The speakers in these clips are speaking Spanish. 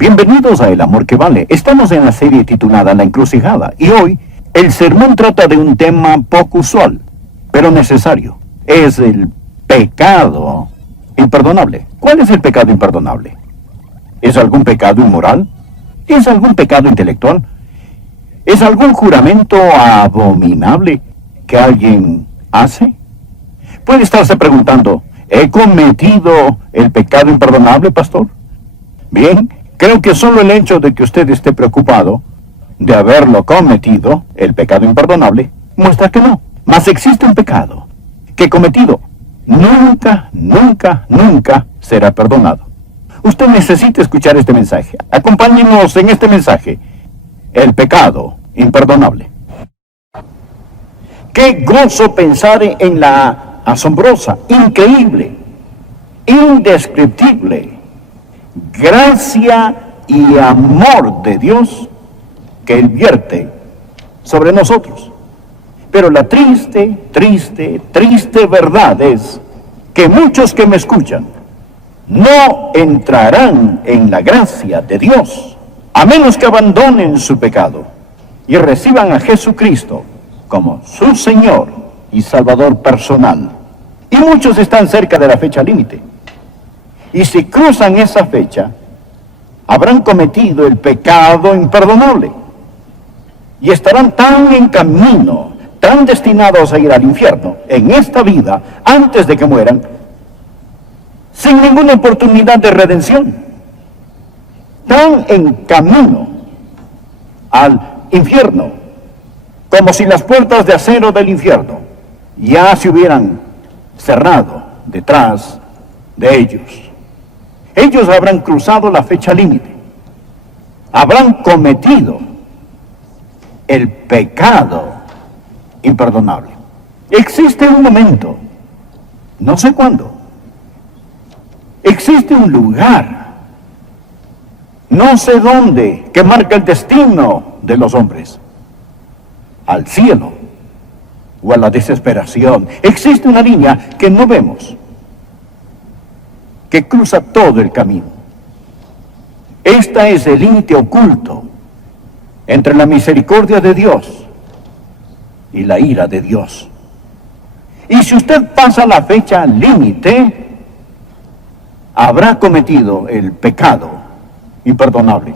Bienvenidos a El Amor que Vale. Estamos en la serie titulada La Encrucijada y hoy el sermón trata de un tema poco usual, pero necesario. Es el pecado imperdonable. ¿Cuál es el pecado imperdonable? ¿Es algún pecado inmoral? ¿Es algún pecado intelectual? ¿Es algún juramento abominable que alguien hace? Puede estarse preguntando, ¿he cometido el pecado imperdonable, pastor? Bien, creo que solo el hecho de que usted esté preocupado de haberlo cometido, el pecado imperdonable, muestra que no. Mas existe un pecado que cometido nunca será perdonado. Usted necesita escuchar este mensaje. Acompáñenos en este mensaje. El pecado imperdonable. Qué gozo pensar en la asombrosa, increíble, indescriptible gracia y amor de Dios que Él vierte sobre nosotros. Pero la triste verdad es que muchos que me escuchan no entrarán en la gracia de Dios, a menos que abandonen su pecado y reciban a Jesucristo como su Señor y Salvador personal. Y muchos están cerca de la fecha límite. Y si cruzan esa fecha, habrán cometido el pecado imperdonable. Y estarán tan en camino, tan destinados a ir al infierno en esta vida, antes de que mueran, sin ninguna oportunidad de redención. Tan en camino al infierno, como si las puertas de acero del infierno ya se hubieran cerrado detrás de ellos. Ellos habrán cruzado la fecha límite, habrán cometido el pecado imperdonable. Existe un momento, no sé cuándo, existe un lugar, no sé dónde, que marca el destino de los hombres, al cielo o a la desesperación. Existe una línea que no vemos, que cruza todo el camino. Esta es el límite oculto entre la misericordia de Dios y la ira de Dios. Y si usted pasa la fecha límite, habrá cometido el pecado imperdonable.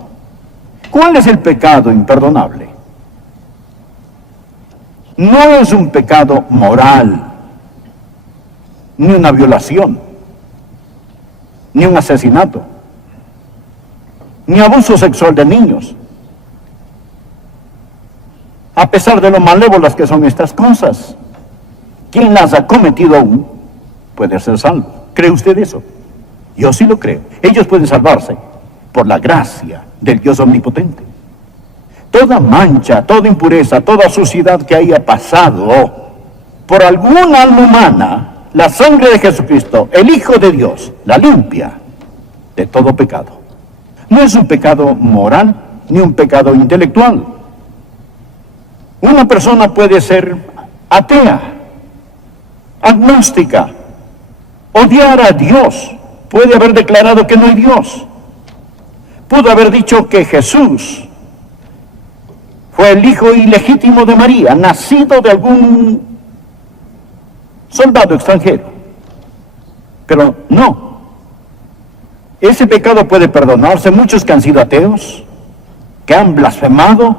¿Cuál es el pecado imperdonable? No es un pecado moral, ni una violación, ni un asesinato, ni abuso sexual de niños. A pesar de lo malévolas que son estas cosas, quien las ha cometido aún puede ser salvo. ¿Cree usted eso? Yo sí lo creo. Ellos pueden salvarse por la gracia del Dios omnipotente. Toda mancha, toda impureza, toda suciedad que haya pasado por alguna alma humana, la sangre de Jesucristo, el Hijo de Dios, la limpia de todo pecado. No es un pecado moral ni un pecado intelectual. Una persona puede ser atea, agnóstica, odiar a Dios, puede haber declarado que no hay Dios, pudo haber dicho que Jesús fue el hijo ilegítimo de María, nacido de algún soldado extranjero. Pero no. Ese pecado puede perdonarse. Muchos que han sido ateos, que han blasfemado,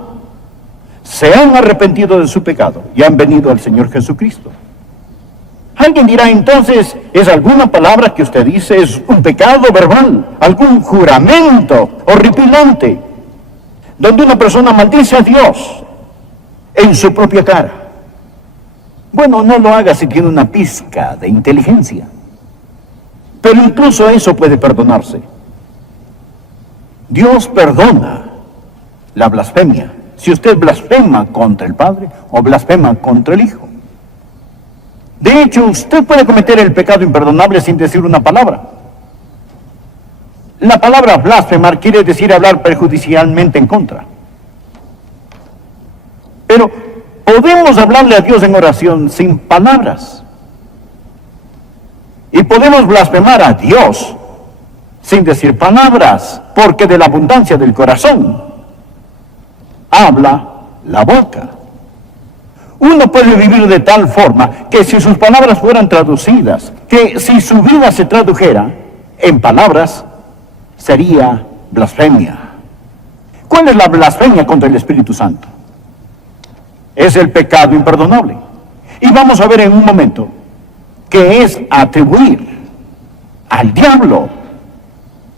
se han arrepentido de su pecado y han venido al Señor Jesucristo. Alguien dirá entonces, ¿es alguna palabra que usted dice? ¿Es un pecado verbal? ¿Algún juramento horripilante? Donde una persona maldice a Dios en su propia cara. Bueno, no lo haga si tiene una pizca de inteligencia. Pero incluso eso puede perdonarse. Dios perdona la blasfemia. Si usted blasfema contra el Padre o blasfema contra el Hijo. De hecho, usted puede cometer el pecado imperdonable sin decir una palabra. La palabra blasfemar quiere decir hablar perjudicialmente en contra. Pero podemos hablarle a Dios en oración sin palabras. Y podemos blasfemar a Dios sin decir palabras, porque de la abundancia del corazón habla la boca. Uno puede vivir de tal forma que si sus palabras fueran traducidas, que si su vida se tradujera en palabras, sería blasfemia. ¿Cuál es la blasfemia contra el Espíritu Santo? Es el pecado imperdonable. Y vamos a ver en un momento que es atribuir al diablo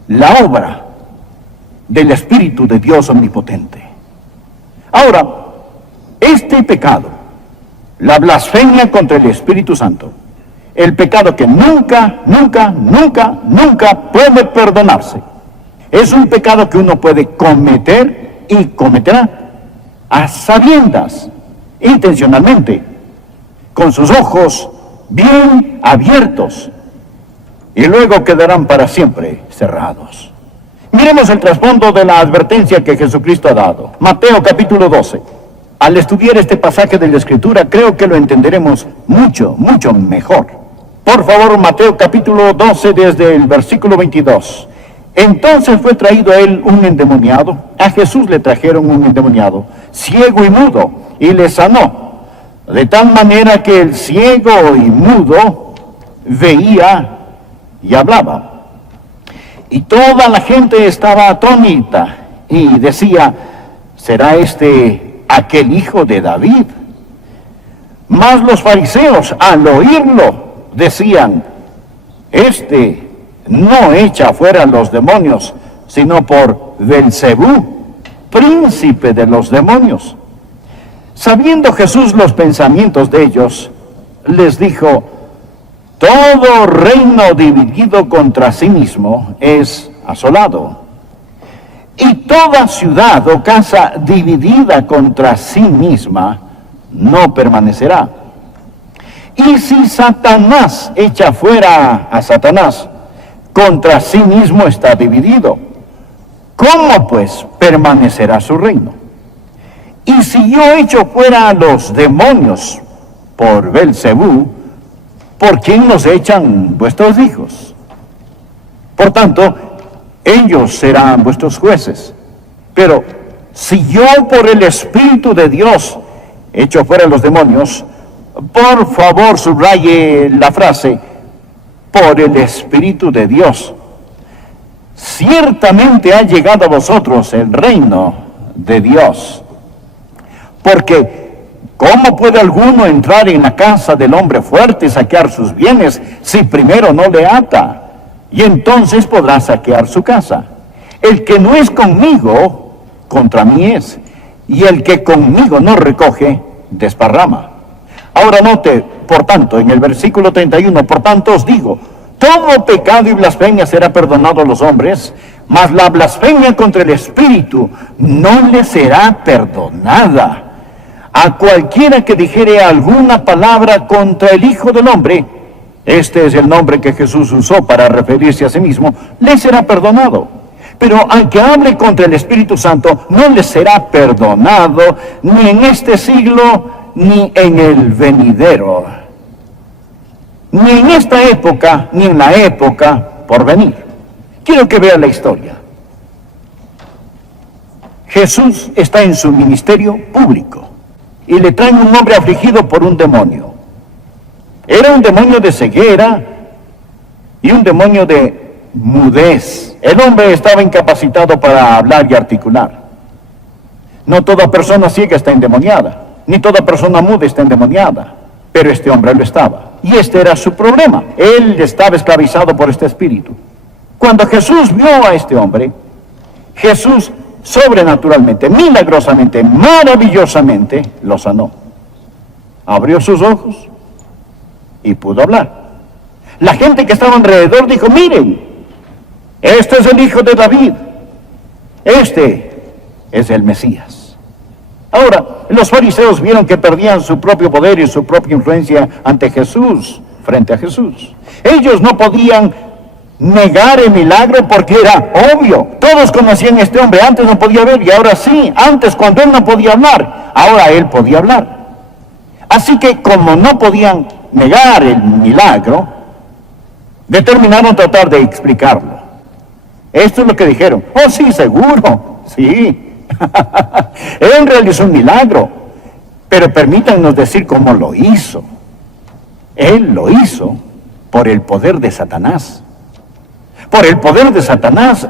la obra del Espíritu de Dios omnipotente. Ahora, este pecado, la blasfemia contra el Espíritu Santo, el pecado que nunca puede perdonarse, es un pecado que uno puede cometer y cometerá a sabiendas, intencionalmente, con sus ojos bien abiertos, y luego quedarán para siempre cerrados. Miremos el trasfondo de la advertencia que Jesucristo ha dado. Mateo capítulo 12. Al estudiar este pasaje de la Escritura, creo que lo entenderemos mucho mejor. Por favor, Mateo capítulo 12, desde el versículo 22. Entonces fue traído a él un endemoniado. A Jesús le trajeron un endemoniado, ciego y mudo, y le sanó. De tal manera que el ciego y mudo veía y hablaba. Y toda la gente estaba atónita y decía, ¿será este aquel hijo de David? Mas los fariseos, al oírlo, decían, este no echa fuera los demonios, sino por Belcebú, príncipe de los demonios. Sabiendo Jesús los pensamientos de ellos, les dijo, todo reino dividido contra sí mismo es asolado, y toda ciudad o casa dividida contra sí misma no permanecerá. Y si Satanás echa fuera a Satanás, contra sí mismo está dividido. ¿Cómo pues permanecerá su reino? Y si yo echo fuera a los demonios por Belcebú, ¿por quién los echan vuestros hijos? Por tanto, ellos serán vuestros jueces. Pero si yo por el Espíritu de Dios echo fuera a los demonios, por favor subraye la frase, por el Espíritu de Dios. Ciertamente ha llegado a vosotros el reino de Dios. Porque ¿cómo puede alguno entrar en la casa del hombre fuerte y saquear sus bienes si primero no le ata? Y entonces podrá saquear su casa. El que no es conmigo, contra mí es. Y el que conmigo no recoge, desparrama. Ahora note, por tanto, en el versículo 31, por tanto os digo, todo pecado y blasfemia será perdonado a los hombres, mas la blasfemia contra el Espíritu no le será perdonada. A cualquiera que dijere alguna palabra contra el Hijo del Hombre, este es el nombre que Jesús usó para referirse a sí mismo, le será perdonado. Pero al que hable contra el Espíritu Santo, no le será perdonado, ni en este siglo, ni en el venidero. Ni en esta época, ni en la época por venir. Quiero que vean la historia. Jesús está en su ministerio público y le traen un hombre afligido por un demonio. Era un demonio de ceguera y un demonio de mudez. El hombre estaba incapacitado para hablar y articular. No toda persona ciega está endemoniada, ni toda persona muda está endemoniada, pero este hombre lo estaba. Y este era su problema. Él estaba esclavizado por este espíritu. Cuando Jesús vio a este hombre, Jesús sobrenaturalmente, milagrosamente, maravillosamente, lo sanó. Abrió sus ojos y pudo hablar. La gente que estaba alrededor dijo, miren, este es el Hijo de David. Este es el Mesías. Ahora, los fariseos vieron que perdían su propio poder y su propia influencia ante Jesús, frente a Jesús. Ellos no podían negar el milagro porque era obvio. Todos conocían a este hombre, antes no podía ver y ahora sí. Antes cuando él no podía hablar, ahora él podía hablar. Así que como no podían negar el milagro, determinaron tratar de explicarlo. Esto es lo que dijeron. Oh, sí, seguro, sí. Él realizó un milagro, pero permítanos decir cómo lo hizo. Él lo hizo por el poder de Satanás. Por el poder de Satanás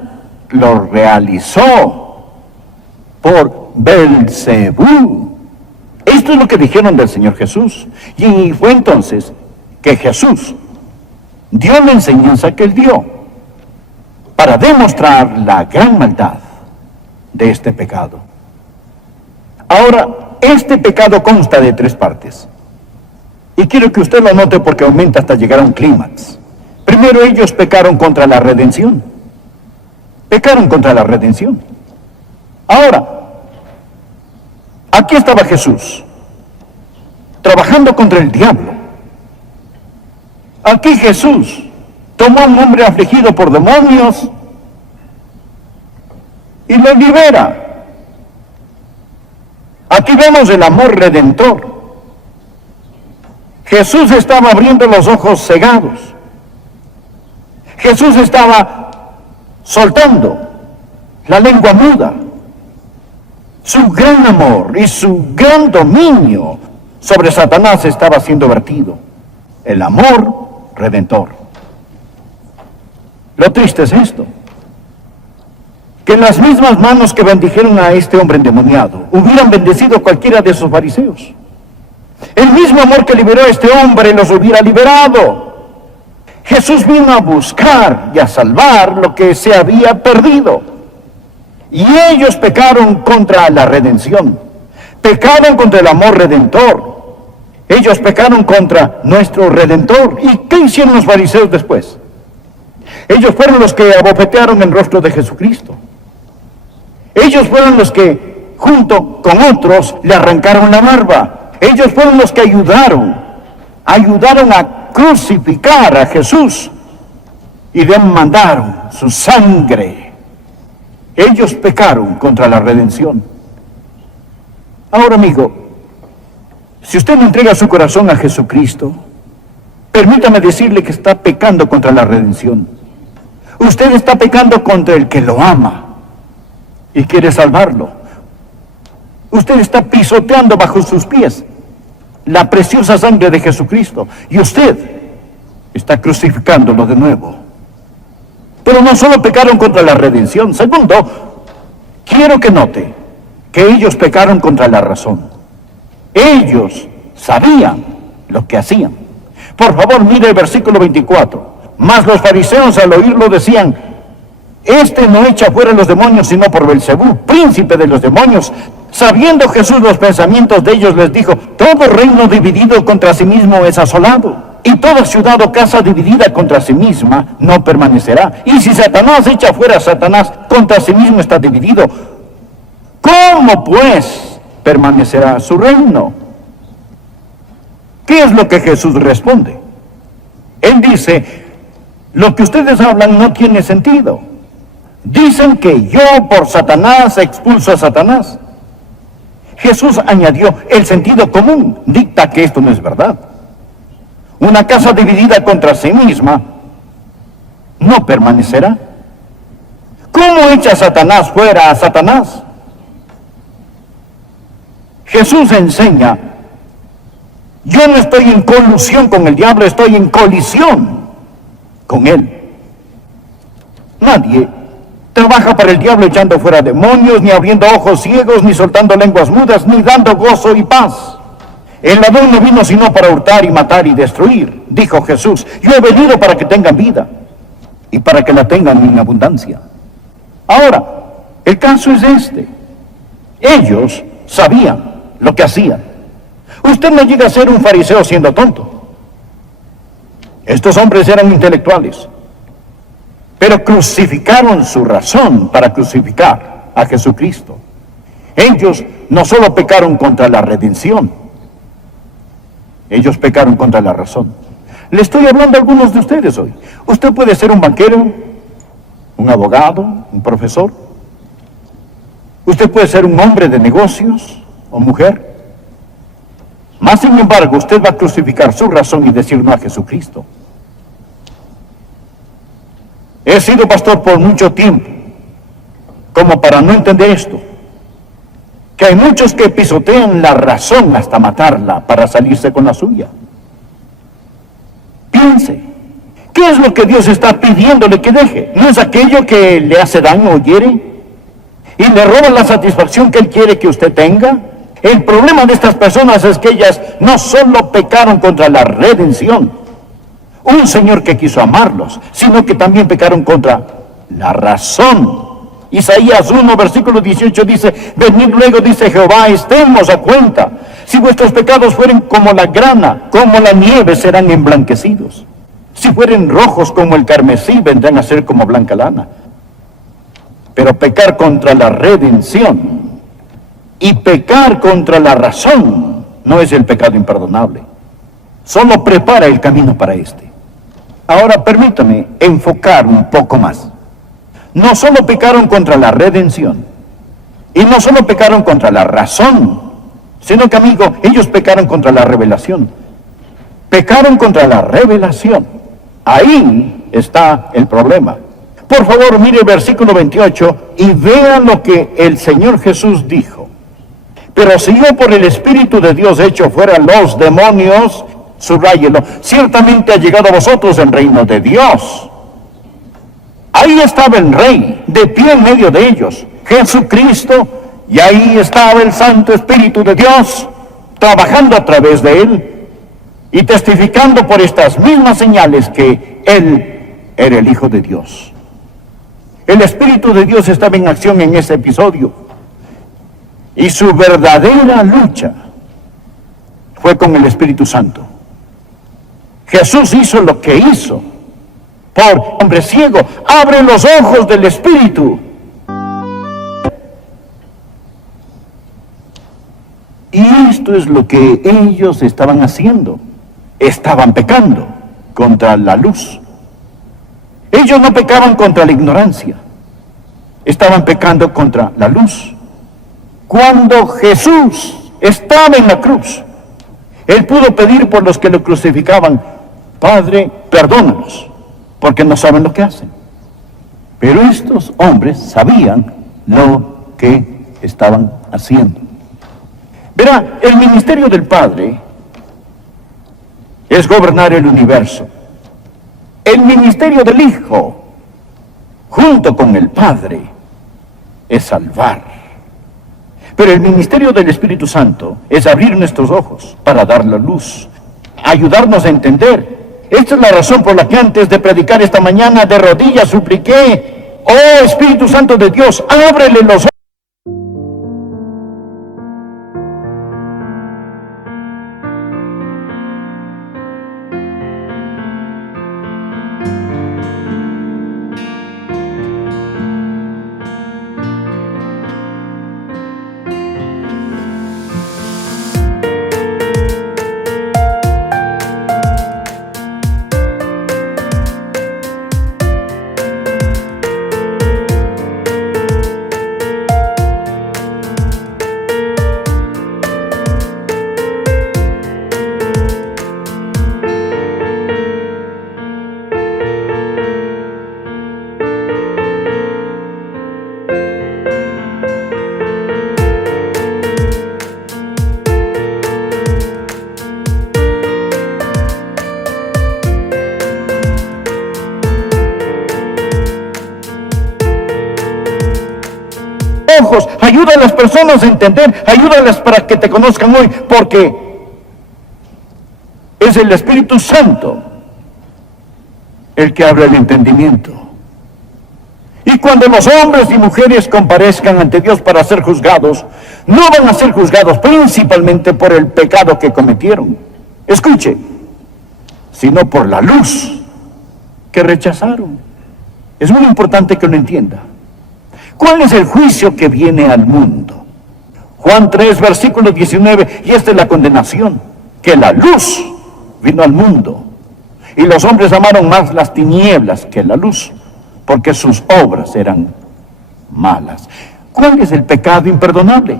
lo realizó por Belcebú. Esto es lo que dijeron del Señor Jesús. Y fue entonces que Jesús dio la enseñanza que él dio para demostrar la gran maldad de este pecado. Ahora, este pecado consta de 3 partes. Y quiero que usted lo note porque aumenta hasta llegar a un clímax. Primero, ellos pecaron contra la redención. Pecaron contra la redención. Ahora, aquí estaba Jesús, trabajando contra el diablo. Aquí Jesús tomó a un hombre afligido por demonios y lo libera. Aquí vemos el amor redentor. Jesús estaba abriendo los ojos cegados. Jesús estaba soltando la lengua muda. Su gran amor y su gran dominio sobre Satanás estaba siendo vertido. El amor redentor. Lo triste es esto, que las mismas manos que bendijeron a este hombre endemoniado hubieran bendecido a cualquiera de esos fariseos. El mismo amor que liberó a este hombre los hubiera liberado. Jesús vino a buscar y a salvar lo que se había perdido. Y ellos pecaron contra la redención. Pecaron contra el amor redentor. Ellos pecaron contra nuestro Redentor. ¿Y qué hicieron los fariseos después? Ellos fueron los que abofetearon el rostro de Jesucristo. Ellos fueron los que, junto con otros, le arrancaron la barba. Ellos fueron los que ayudaron a crucificar a Jesús y demandaron su sangre. Ellos pecaron contra la redención. Ahora, amigo, si usted no entrega su corazón a Jesucristo, permítame decirle que está pecando contra la redención. Usted está pecando contra el que lo ama y quiere salvarlo. Usted está pisoteando bajo sus pies la preciosa sangre de Jesucristo y usted está crucificándolo de nuevo. Pero no solo pecaron contra la redención. Segundo, quiero que note que ellos pecaron contra la razón. Ellos sabían lo que hacían. Por favor, mire el versículo 24. Mas los fariseos al oírlo decían: este no echa fuera los demonios sino por Belcebú, príncipe de los demonios. Sabiendo Jesús los pensamientos de ellos, les dijo: todo reino dividido contra sí mismo es asolado, y toda ciudad o casa dividida contra sí misma no permanecerá. Y si Satanás echa fuera a Satanás, contra sí mismo está dividido. ¿Cómo pues permanecerá su reino? ¿Qué es lo que Jesús responde? Él dice: lo que ustedes hablan no tiene sentido. Dicen que yo por Satanás expulso a Satanás. Jesús añadió: el sentido común dicta que esto no es verdad. Una casa dividida contra sí misma no permanecerá. ¿Cómo echa Satanás fuera a Satanás? Jesús enseña: yo no estoy en colusión con el diablo, estoy en colisión con él. Nadie trabaja para el diablo echando fuera demonios, ni abriendo ojos ciegos, ni soltando lenguas mudas, ni dando gozo y paz. El ladrón no vino sino para hurtar y matar y destruir, dijo Jesús. Yo he venido para que tengan vida y para que la tengan en abundancia. Ahora, el caso es este. Ellos sabían lo que hacían. Usted no llega a ser un fariseo siendo tonto. Estos hombres eran intelectuales, pero crucificaron su razón para crucificar a Jesucristo. Ellos no solo pecaron contra la redención, ellos pecaron contra la razón. Le estoy hablando a algunos de ustedes hoy. Usted puede ser un banquero, un abogado, un profesor. Usted puede ser un hombre de negocios o mujer. Más sin embargo, usted va a crucificar su razón y decir no a Jesucristo. He sido pastor por mucho tiempo, como para no entender esto, que hay muchos que pisotean la razón hasta matarla para salirse con la suya. Piense, ¿qué es lo que Dios está pidiéndole que deje? ¿No es aquello que le hace daño o hiere? ¿Y le roba la satisfacción que Él quiere que usted tenga? El problema de estas personas es que ellas no solo pecaron contra la redención, un Señor que quiso amarlos, sino que también pecaron contra la razón. Isaías 1, versículo 18 dice, venid luego, dice Jehová, estemos a cuenta. Si vuestros pecados fueren como la grana, como la nieve, serán emblanquecidos. Si fueren rojos como el carmesí, vendrán a ser como blanca lana. Pero pecar contra la redención y pecar contra la razón no es el pecado imperdonable. Solo prepara el camino para este. Ahora permítame enfocar un poco más. No solo pecaron contra la redención, y no solo pecaron contra la razón, sino que, amigo, ellos pecaron contra la revelación. Pecaron contra la revelación. Ahí está el problema. Por favor, mire el versículo 28 y vea lo que el Señor Jesús dijo. Pero si yo por el Espíritu de Dios echo fuera los demonios, subráyelo, ciertamente ha llegado a vosotros el reino de Dios. Ahí estaba el Rey, de pie en medio de ellos, Jesucristo, y ahí estaba el Santo Espíritu de Dios, trabajando a través de Él, y testificando por estas mismas señales que Él era el Hijo de Dios. El Espíritu de Dios estaba en acción en ese episodio, y su verdadera lucha fue con el Espíritu Santo. Jesús hizo lo que hizo por hombre ciego, abre los ojos del Espíritu. Y esto es lo que ellos estaban haciendo. Estaban pecando contra la luz. Ellos no pecaban contra la ignorancia. Estaban pecando contra la luz. Cuando Jesús estaba en la cruz, Él pudo pedir por los que lo crucificaban, Padre, perdónalos, porque no saben lo que hacen. Pero estos hombres sabían lo que estaban haciendo. Verá, el ministerio del Padre es gobernar el universo. El ministerio del Hijo, junto con el Padre, es salvar. Pero el ministerio del Espíritu Santo es abrir nuestros ojos para dar la luz, ayudarnos a entender. Esta es la razón por la que antes de predicar esta mañana de rodillas supliqué, oh Espíritu Santo de Dios, ábrele los ojos. Ayuda a las personas a entender, ayúdalas para que te conozcan hoy, porque es el Espíritu Santo el que abre el entendimiento. Y cuando los hombres y mujeres comparezcan ante Dios para ser juzgados, no van a ser juzgados principalmente por el pecado que cometieron, escuche, sino por la luz que rechazaron. Es muy importante que lo entienda. ¿Cuál es el juicio que viene al mundo? Juan 3, versículo 19, y esta es la condenación, que la luz vino al mundo, y los hombres amaron más las tinieblas que la luz, porque sus obras eran malas. ¿Cuál es el pecado imperdonable?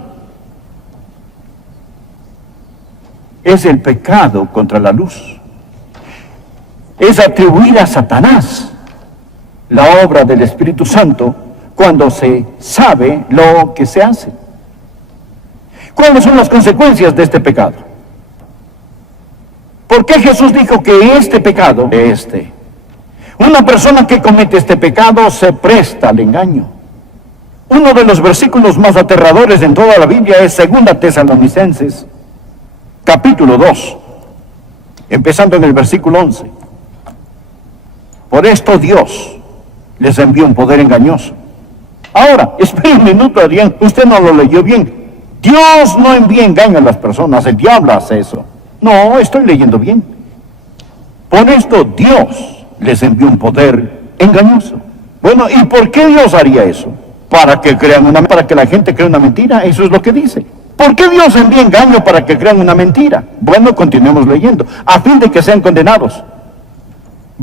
Es el pecado contra la luz. Es atribuir a Satanás la obra del Espíritu Santo cuando se sabe lo que se hace. ¿Cuáles son las consecuencias de este pecado? ¿Por qué Jesús dijo que este pecado es una persona que comete este pecado se presta al engaño? Uno de los versículos más aterradores en toda la Biblia es 2 Tesalonicenses, capítulo 2, empezando en el versículo 11. Por esto Dios les envió un poder engañoso. Ahora, espere un minuto, Adrián, usted no lo leyó bien. Dios no envía engaño a las personas, el diablo hace eso. No, estoy leyendo bien. Por esto Dios les envió un poder engañoso. Bueno, ¿y por qué Dios haría eso? Para que la gente crea una mentira, eso es lo que dice. ¿Por qué Dios envía engaño para que crean una mentira? Bueno, continuemos leyendo. A fin de que sean condenados.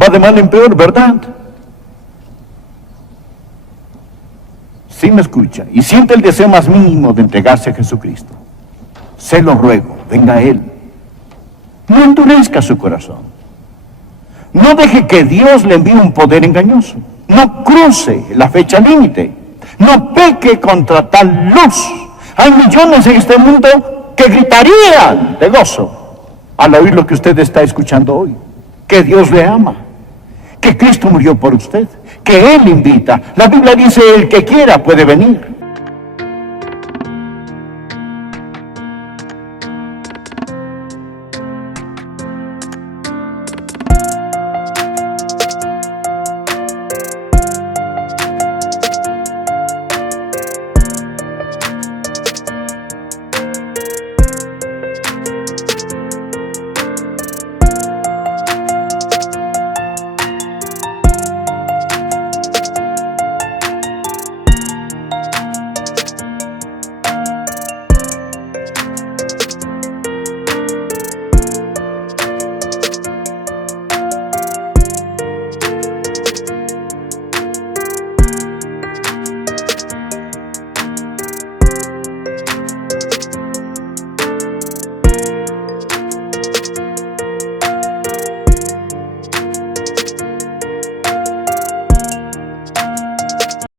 Va de mal en peor, ¿verdad? Si me escucha y siente el deseo más mínimo de entregarse a Jesucristo, se lo ruego, venga a Él. No endurezca su corazón. No deje que Dios le envíe un poder engañoso. No cruce la fecha límite. No peque contra tal luz. Hay millones en este mundo que gritarían de gozo al oír lo que usted está escuchando hoy. Que Dios le ama. Que Cristo murió por usted. Que Él invita. La Biblia dice, el que quiera puede venir.